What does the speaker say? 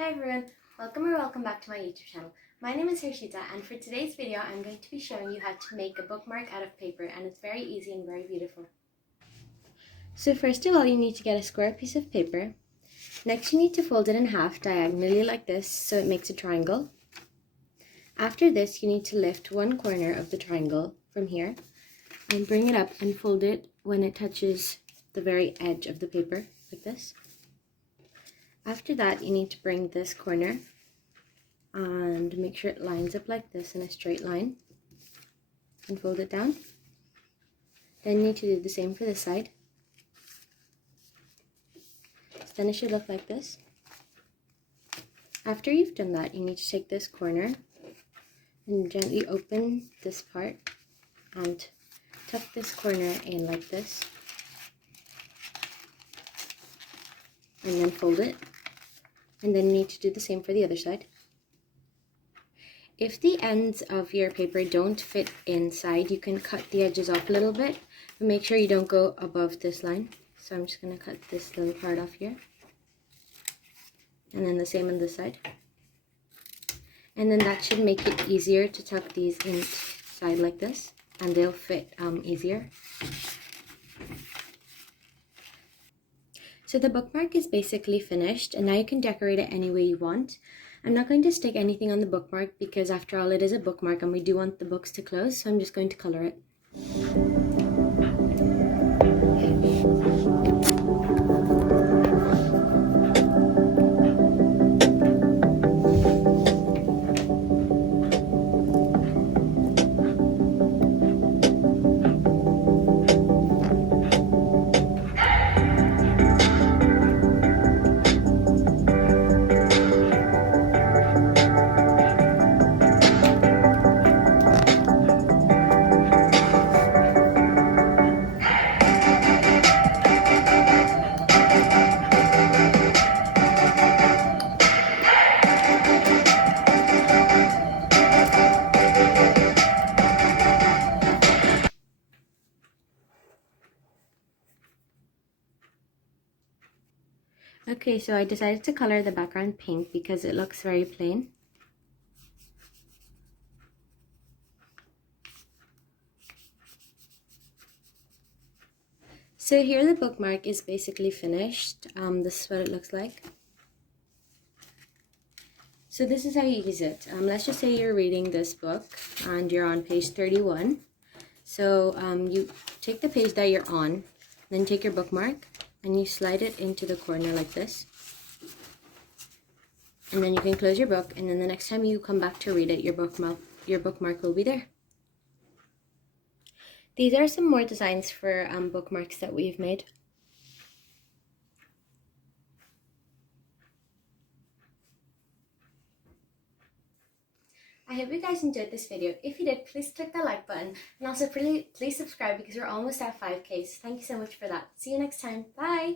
Hi everyone, welcome back to my YouTube channel. My name is Hairstyle, and for today's video I'm going to be showing you how to make a bookmark out of paper, and it's very easy and very beautiful. So first of all, you need to get a square piece of paper. Next you need to fold it in half diagonally like this so it makes a triangle. After this you need to lift one corner of the triangle from here and bring it up and fold it when it touches the very edge of the paper like this. After that, you need to bring this corner and make sure it lines up like this in a straight line and fold it down. Then you need to do the same for this side. So then it should look like this. After you've done that, you need to take this corner and gently open this part and tuck this corner in like this and then fold it. And then you need to do the same for the other side. If the ends of your paper don't fit inside, you can cut the edges off a little bit, but make sure you don't go above this line. So I'm just going to cut this little part off here. And then the same on this side. And then that should make it easier to tuck these inside like this, and they'll fit easier. So the bookmark is basically finished, and now you can decorate it any way you want. I'm not going to stick anything on the bookmark because after all it is a bookmark and we do want the books to close, so I'm just going to color it. Okay, so I decided to color the background pink because it looks very plain. So here the bookmark is basically finished. This is what it looks like. So this is how you use it. Let's just say you're reading this book and you're on page 31. So you take the page that you're on, then take your bookmark and you slide it into the corner like this. And then you can close your book, and then the next time you come back to read it, your bookmark will be there. These are some more designs for bookmarks that we've made. I hope you guys enjoyed this video. If you did, please click the like button, and also please subscribe because we're almost at 5K. So thank you so much for that. See you next time. Bye!